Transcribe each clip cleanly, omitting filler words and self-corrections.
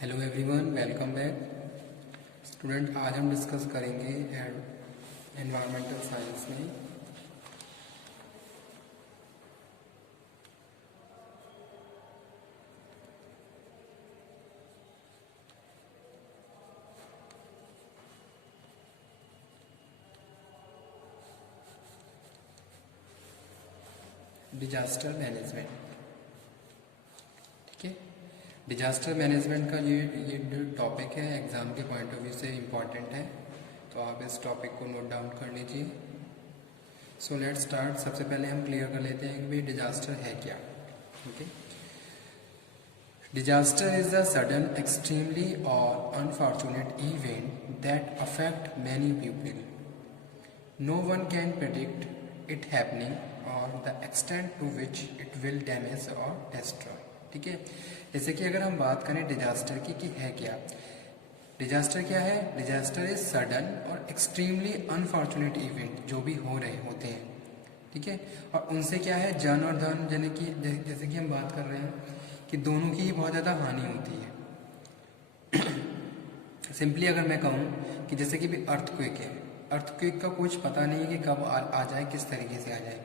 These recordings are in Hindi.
Hello everyone, welcome back. Student, आज हम डिस्कस करेंगे एनवायरमेंटल साइंस में डिजास्टर मैनेजमेंट। ठीक है, डिजास्टर मैनेजमेंट का ये जो टॉपिक है एग्ज़ाम के पॉइंट ऑफ व्यू से इम्पॉर्टेंट है, तो आप इस टॉपिक को नोट डाउन कर लीजिए। So let's start. सबसे पहले हम क्लियर कर लेते हैं कि भाई डिजास्टर है क्या। Okay, disaster is a sudden, extremely और unfortunate event that affect many people. No one can predict it happening or the extent to which it will damage or destroy. ठीक है, जैसे कि अगर हम बात करें डिजास्टर की कि है क्या, डिजास्टर क्या है? डिजास्टर इज सडन और एक्सट्रीमली अनफॉर्चुनेट इवेंट जो भी हो रहे होते हैं। ठीक है, और उनसे क्या है, जन और धन, जैसे कि हम बात कर रहे हैं कि दोनों की ही बहुत ज़्यादा हानि होती है। सिंपली अगर मैं कहूँ कि जैसे कि भी अर्थक्वेक है, अर्थक्वेक का कुछ पता नहीं है कि कब आ जाए, किस तरीके से आ जाए।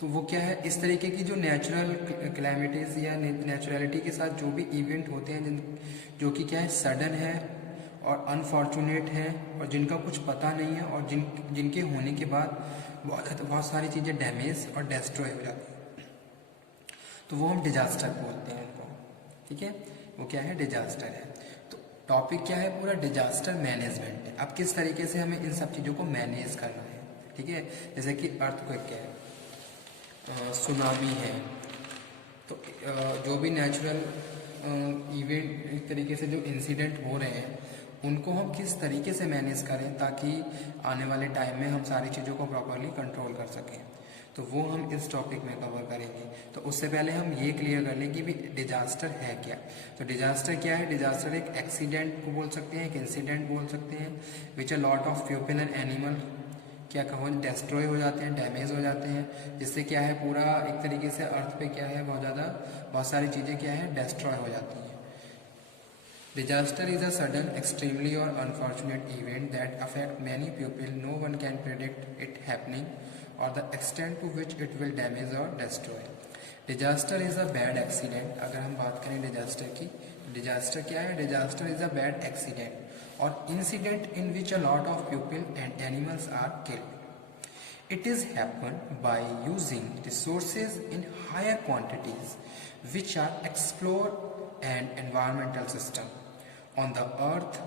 तो वो क्या है, इस तरीके की जो नेचुरल क्लैमिटीज़ या नेचुरलिटी के साथ जो भी इवेंट होते हैं जो कि क्या है, सडन है और अनफॉर्चुनेट है और जिनका कुछ पता नहीं है और जिनके होने के बाद बहुत सारी चीज़ें डैमेज और डिस्ट्रॉय हो जाती हैं, तो वो हम डिजास्टर बोलते हैं उनको। ठीक है, वो क्या है, डिजास्टर है। तो टॉपिक क्या है, पूरा डिजास्टर मैनेजमेंट है। अब किस तरीके से हमें इन सब चीज़ों को मैनेज करना है। ठीक है, जैसे कि अर्थक्वेक क्या है, सुनामी है, तो जो भी नेचुरल इवेंट, एक तरीके से जो इंसिडेंट हो रहे हैं उनको हम किस तरीके से मैनेज करें ताकि आने वाले टाइम में हम सारी चीज़ों को प्रॉपरली कंट्रोल कर सकें, तो वो हम इस टॉपिक में कवर करेंगे। तो उससे पहले हम ये क्लियर कर लें कि भी डिजास्टर है क्या। तो डिजास्टर क्या है, डिजास्टर एक एक्सीडेंट को बोल सकते हैं, एक इंसिडेंट बोल सकते हैं which a lot of people and animal क्या कहो डिस्ट्रॉय हो जाते हैं, डैमेज हो जाते हैं, जिससे क्या है पूरा एक तरीके से अर्थ पे क्या है बहुत सारी चीज़ें क्या है डिस्ट्रॉय हो जाती हैं। Disaster is a sudden, extremely or unfortunate event that affect many people. No one can predict it happening or the extent to which it will damage or destroy. Disaster is a bad accident. अगर हम बात करें डिजास्टर की, डिजास्टर क्या है, disaster is a bad accident और incident in which a lot of people and animals are killed. It is happened by using resources in higher quantities which are explored and environmental system. On the earth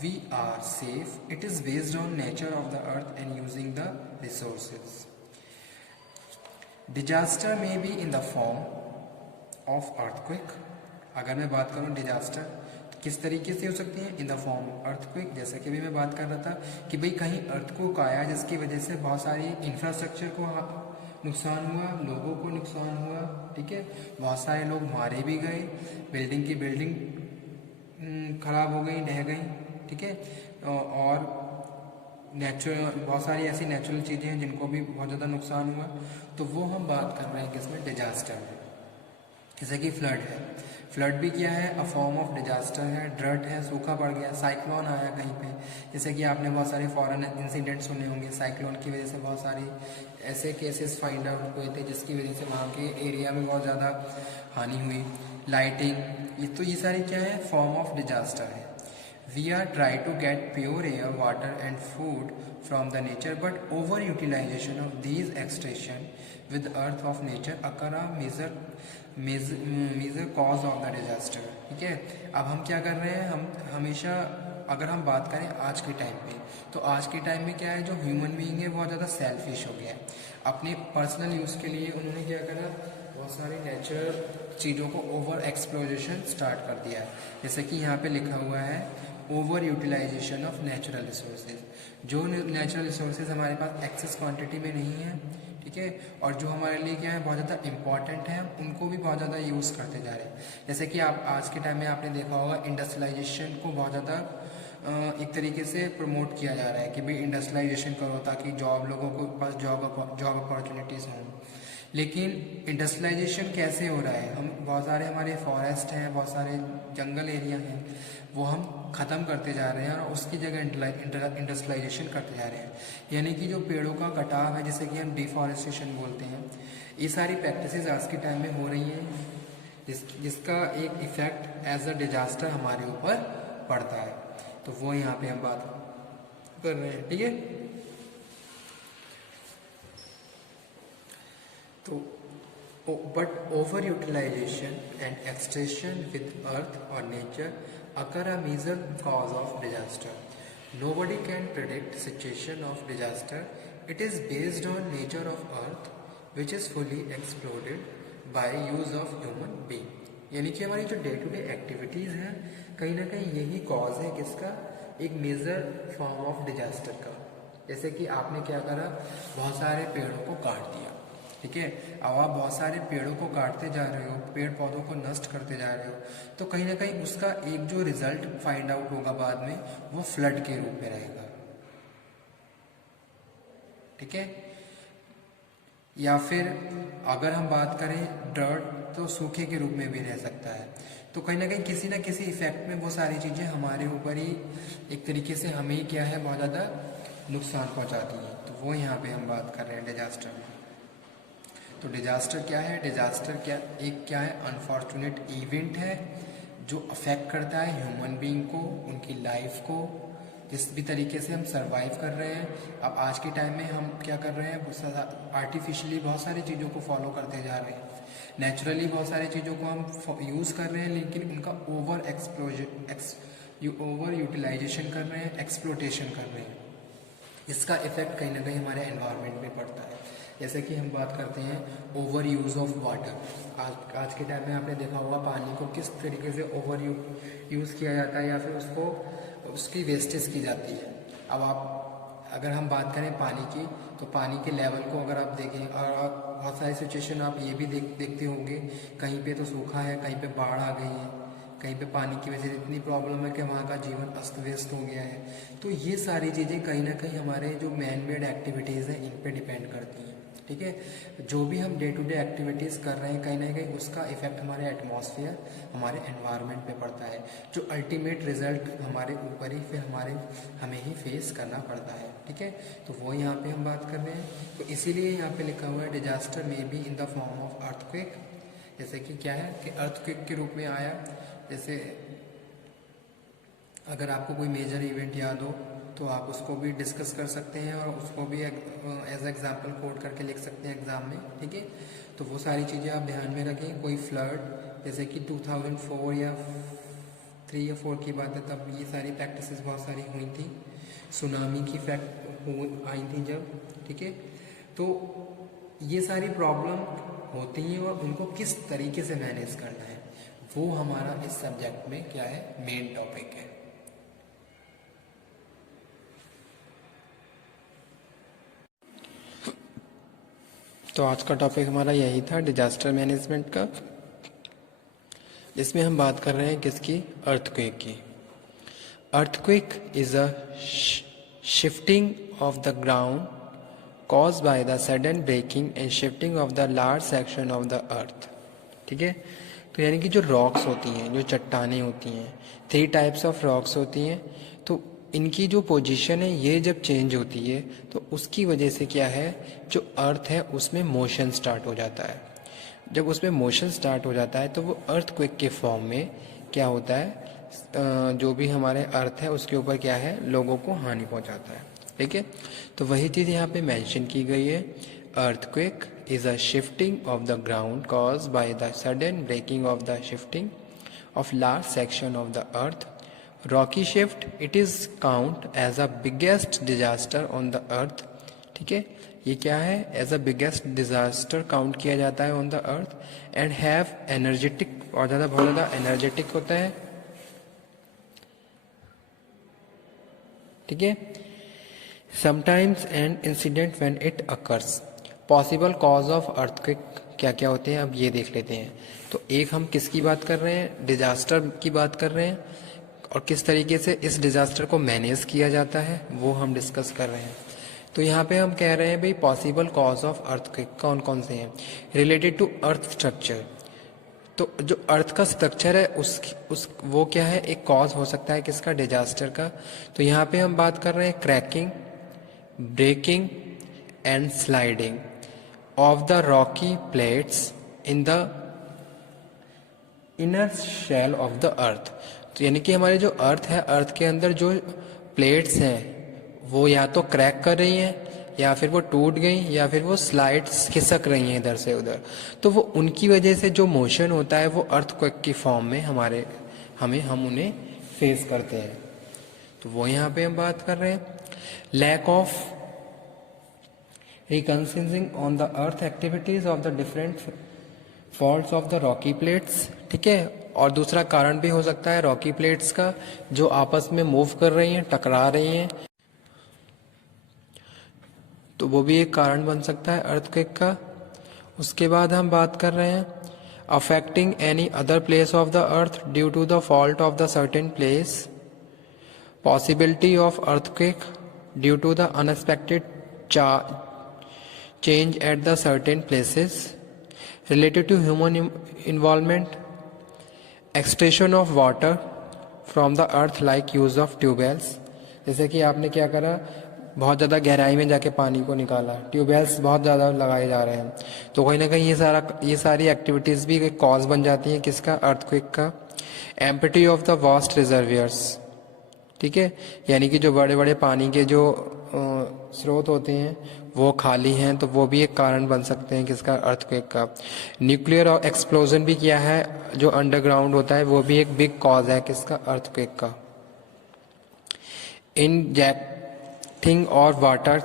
we are safe. It is based on nature of the earth and using the resources. Disaster may be in the form of earthquake. अगर मैं बात करूँ डिजास्टर तो किस तरीके से हो सकती है, in the form of earthquake. जैसा कि भी मैं बात कर रहा था कि भाई कहीं अर्थक्वेक आया जिसकी वजह से बहुत सारी इंफ्रास्ट्रक्चर को नुकसान हुआ, लोगों को नुकसान हुआ। ठीक है, बहुत सारे लोग मारे भी गए, बिल्डिंग की बिल्डिंग खराब हो गई, ढह गई। ठीक है, और नेचुरल बहुत सारी ऐसी नेचुरल चीज़ें हैं जिनको भी बहुत ज़्यादा नुकसान हुआ। तो वो हम बात कर रहे हैं किसमें, डिजास्टर में। जैसे कि फ्लड है, फ्लड भी क्या है, अ फॉर्म ऑफ डिजास्टर है। ड्रट है, सूखा पड़ गया, साइक्लोन आया कहीं पे, जैसे कि आपने बहुत सारे फॉरेन इंसिडेंट सुने होंगे, साइक्लोन की वजह से बहुत सारी ऐसे केसेस फाइंड आउट हुए थे जिसकी वजह से वहाँ के एरिया में बहुत ज़्यादा हानि हुई। लाइटिंग, ये सारी क्या है, फॉर्म ऑफ डिजास्टर है। We are try to get pure air, water and food from the nature, but over utilization of these extraction with earth of nature occur a major cause of the disaster. ठीक है, अब हम क्या कर रहे हैं, हम हमेशा अगर हम बात करें आज के टाइम पे, तो आज के टाइम में क्या है, जो ह्यूमन बीइंग है बहुत ज़्यादा सेल्फिश हो गया है। अपने पर्सनल यूज़ के लिए उन्होंने क्या करा, बहुत सारी नेचुरल चीज़ों को ओवर एक्सप्लोरेशन स्टार्ट कर दिया है। जैसे कि यहाँ पे लिखा हुआ है over utilization of natural resources. जो नेचुरल रिसोर्सेज हमारे पास एक्सेस क्वांटिटी में नहीं है, ठीक है, और जो हमारे लिए क्या है बहुत ज़्यादा इंपॉर्टेंट है, उनको भी बहुत ज़्यादा यूज़ करते जा रहे हैं। जैसे कि आप आज के टाइम में आपने देखा होगा इंडस्ट्रियलाइजेशन को बहुत ज़्यादा एक तरीके से प्रमोट किया जा रहा है कि भाई इंडस्ट्रियलाइजेशन करो ताकि जॉब, लोगों को पास जॉब अपॉर्चुनिटीज़ हों। लेकिन इंडस्ट्रियलाइजेशन कैसे हो रहा है, हम बहुत सारे हमारे फॉरेस्ट हैं, बहुत सारे जंगल एरिया हैं, वो हम ख़त्म करते जा रहे हैं और उसकी जगह इंडस्ट्रियलाइजेशन करते जा रहे हैं। यानी कि जो पेड़ों का कटाव है, जैसे कि हम डिफॉरेस्टेशन बोलते हैं, ये सारी प्रैक्टिसेस आज के टाइम में हो रही हैं, जिसका एक इफेक्ट एज अ डिजास्टर हमारे ऊपर पड़ता है। तो वो यहाँ पे हम बात कर रहे हैं, ठीक है। तो but overutilization and extraction with earth or nature occur a major cause of disaster. Nobody can predict situation of disaster. It is based on nature of earth which is fully exploded by use of human being. यानी कि हमारी जो डे टू डे एक्टिविटीज़ हैं, कहीं ना कहीं यही कॉज है किसका, एक मेजर फॉर्म ऑफ डिजास्टर का। जैसे कि आपने क्या करा, बहुत सारे पेड़ों को काट दिया, ठीक है। अब आप बहुत सारे पेड़ों को काटते जा रहे हो, पेड़ पौधों को नष्ट करते जा रहे हो, तो कहीं ना कहीं उसका एक जो रिजल्ट फाइंड आउट होगा बाद में, वो फ्लड के रूप में रहेगा, ठीक है। या फिर अगर हम बात करें डर्ट, तो सूखे के रूप में भी रह सकता है। तो कहीं ना कहीं किसी ना किसी इफेक्ट में वो सारी चीज़ें हमारे ऊपर ही एक तरीके से हमें ही क्या है, बहुत ज़्यादा नुकसान पहुंचाती हैं। तो वो यहाँ पे हम बात कर रहे हैं डिजास्टर में। तो डिजास्टर क्या है, डिजास्टर क्या है, अनफॉर्चुनेट इवेंट है जो अफेक्ट करता है ह्यूमन बीइंग को, उनकी लाइफ को, जिस भी तरीके से हम सरवाइव कर रहे हैं। अब आज के टाइम में हम क्या कर रहे हैं, आर्टिफिशियली बहुत सारी चीज़ों को फॉलो करते जा रहे हैं, नेचुरली बहुत सारी चीज़ों को हम यूज़ कर रहे हैं, लेकिन उनका ओवर यूटिलाइजेशन कर रहे हैं, एक्सप्लोटेशन कर रहे हैं। इसका इफेक्ट कहीं ना कहीं हमारे एनवायरनमेंट में पड़ता है। जैसे कि हम बात करते हैं ओवर यूज़ ऑफ वाटर। आज के टाइम में आपने देखा होगा पानी को किस तरीके से ओवर यूज़ किया जाता है, या फिर उसकी वेस्टेज की जाती है। अब अगर हम बात करें पानी की, तो पानी के लेवल को अगर आप देखें, और बहुत सारी सिचुएशन आप ये भी देखते होंगे, कहीं पे तो सूखा है, कहीं पे बाढ़ आ गई है, कहीं पे पानी की वजह से इतनी प्रॉब्लम है कि वहाँ का जीवन अस्त व्यस्त हो गया है। तो ये सारी चीज़ें कहीं ना कहीं हमारे जो मैन मेड एक्टिविटीज़ हैं, इन पे डिपेंड करती हैं, ठीक है। जो भी हम डे टू डे एक्टिविटीज़ कर रहे हैं, कहीं ना कहीं उसका इफेक्ट हमारे एटमॉस्फेयर, हमारे एनवायरनमेंट पे पड़ता है, जो अल्टीमेट रिजल्ट हमारे ऊपर ही फिर हमें ही फेस करना पड़ता है, ठीक है। तो वो यहाँ पे हम बात कर रहे हैं। तो इसीलिए यहाँ पे लिखा हुआ है disaster may be in the form of earthquake. जैसे कि क्या है कि अर्थक्वेक के रूप में आया। जैसे अगर आपको कोई मेजर इवेंट याद हो, तो आप उसको भी डिस्कस कर सकते हैं और उसको भी एज एग्जाम्पल कोट करके लिख सकते हैं एग्ज़ाम में, ठीक है। तो वो सारी चीज़ें आप ध्यान में रखें। कोई फ्लड, जैसे कि 2004 या 3 या 4 की बात है, तब ये सारी प्रैक्टिसेस बहुत सारी हुई थी। सुनामी की आई थी जब, ठीक है। तो ये सारी प्रॉब्लम होती हैं और उनको किस तरीके से मैनेज करना है, वो हमारा इस सब्जेक्ट में क्या है, मेन टॉपिक है। तो आज का टॉपिक हमारा यही था, डिजास्टर मैनेजमेंट का, जिसमें हम बात कर रहे हैं किसकी, अर्थक्वेक की। Earthquake is a shifting of the ground caused by the sudden breaking and shifting of the large section of the earth, ठीक है। तो यानी कि जो रॉक्स होती हैं, जो चट्टानें होती हैं, 3 टाइप्स ऑफ रॉक्स होती हैं, तो इनकी जो पोजीशन है ये जब चेंज होती है, तो उसकी वजह से क्या है, जो अर्थ है उसमें मोशन स्टार्ट हो जाता है। जब उसमें मोशन स्टार्ट हो जाता है, तो वो अर्थक्वेक के फॉर्म में क्या होता है, जो भी हमारे अर्थ है उसके ऊपर क्या है, लोगों को हानि पहुंचाता है, ठीक है। तो वही चीज़ यहाँ पे मेंशन की गई है। Earthquake is a shifting of the ground caused by the sudden breaking of the shifting of large section of the earth. Rocky shift it is count as a biggest disaster on the earth, ठीक है। ये क्या है, as a biggest disaster count किया जाता है on the earth. And have energetic, और बहुत ज़्यादा एनर्जेटिक होता है, ठीक है। Sometimes an incident when it occurs. Possible cause of earthquake क्या क्या होते हैं, अब ये देख लेते हैं। तो एक हम किसकी बात कर रहे हैं, डिजास्टर की बात कर रहे हैं, और किस तरीके से इस डिजास्टर को मैनेज किया जाता है वो हम डिस्कस कर रहे हैं। तो यहाँ पे हम कह रहे हैं भाई पॉसिबल कॉज ऑफ अर्थक्वेक कौन कौन से हैं रिलेटेड टू अर्थ स्ट्रक्चर। तो जो अर्थ का स्ट्रक्चर है उस वो क्या है, एक कॉज हो सकता है किसका, डिजास्टर का। तो यहाँ पे हम बात कर रहे हैं cracking, breaking and sliding of the rocky plates in the inner shell of the earth. तो यानी कि हमारे जो अर्थ है, अर्थ के अंदर जो प्लेट्स हैं वो या तो क्रैक कर रही हैं, या फिर वो टूट गई, या फिर वो स्लाइड्स खिसक रही हैं इधर से उधर। तो वो उनकी वजह से जो मोशन होता है वो अर्थक्वेक की फॉर्म में हम उन्हें फेस करते हैं। तो वो यहाँ पे हम बात कर रहे हैं lack of reconciling on the earth activities of the different faults of the rocky plates, ठीक है। और दूसरा कारण भी हो सकता है रॉकी प्लेट्स का जो आपस में मूव कर रही हैं, टकरा रही हैं, तो वो भी एक कारण बन सकता है अर्थक्वेक का। उसके बाद हम बात कर रहे हैं affecting any other place of the earth due to the fault of the certain place, possibility of earthquake due to the unexpected change at the certain places, related to human involvement, extraction of water from the earth like use of tubewells। जैसे कि आपने क्या करा, बहुत ज़्यादा गहराई में जाके पानी को निकाला, ट्यूबवेल्स बहुत ज़्यादा लगाए जा रहे हैं, तो कहीं ना कहीं ये सारी एक्टिविटीज़ भी एक कॉज बन जाती हैं किसका, अर्थक्वेक का। एम्प्टी ऑफ द वास्ट रिजर्वियर्स, ठीक है, यानी कि जो बड़े बड़े पानी के जो स्रोत होते हैं वो खाली हैं, तो वो भी एक कारण बन सकते हैं किसका, अर्थक्वेक का। न्यूक्लियर और एक्सप्लोजन भी किया है जो अंडरग्राउंड होता है, वो भी एक बिग कॉज है किसका, अर्थक्वेक का। इंजेक्टिंग और water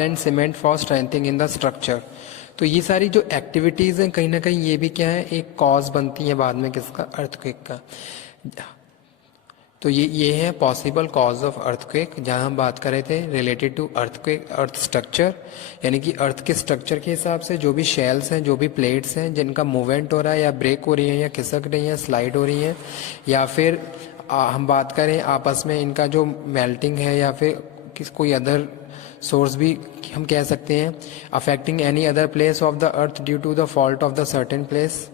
and cement for strengthening in the structure. तो ये सारी जो एक्टिविटीज़ हैं कहीं ना कहीं ये भी क्या है, एक कॉज बनती है बाद में किसका, अर्थक्वेक का। तो ये है पॉसिबल कॉज ऑफ अर्थक्वेक, जहां हम बात कर रहे थे related to earthquake, earth structure, यानी कि अर्थ के स्ट्रक्चर के हिसाब से जो भी शेल्स हैं, जो भी प्लेट्स हैं जिनका मूवमेंट हो रहा है, या ब्रेक हो रही है, या खिसक रही हैं, स्लाइड हो रही हैं, या फिर हम बात करें आपस में इनका जो मेल्टिंग है, या फिर कोई अदर सोर्स भी हम कह सकते हैं। Affecting any other place of the earth due to the fault of the certain place,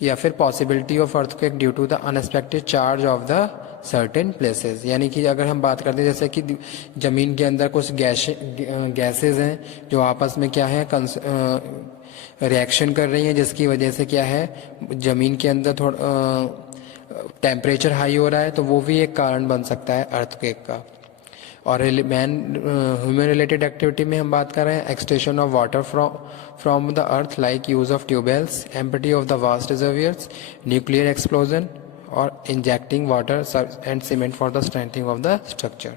या फिर possibility of earthquake due to the unexpected charge of the certain places. यानी कि अगर हम बात करते हैं जैसे कि जमीन के अंदर कुछ गैसेज हैं जो आपस में क्या है, रिएक्शन कर रही हैं, जिसकी वजह से क्या है, जमीन के अंदर थोड़ा टेम्परेचर हाई हो रहा है, तो वो भी एक कारण बन सकता है अर्थक्वेक का। और ह्यूमन रिलेटेड एक्टिविटी में हम बात कर रहे हैं extraction of water from the earth like use of tubewells, empty of the vast reservoirs, nuclear explosion और injecting water and cement for the strengthening of the structure.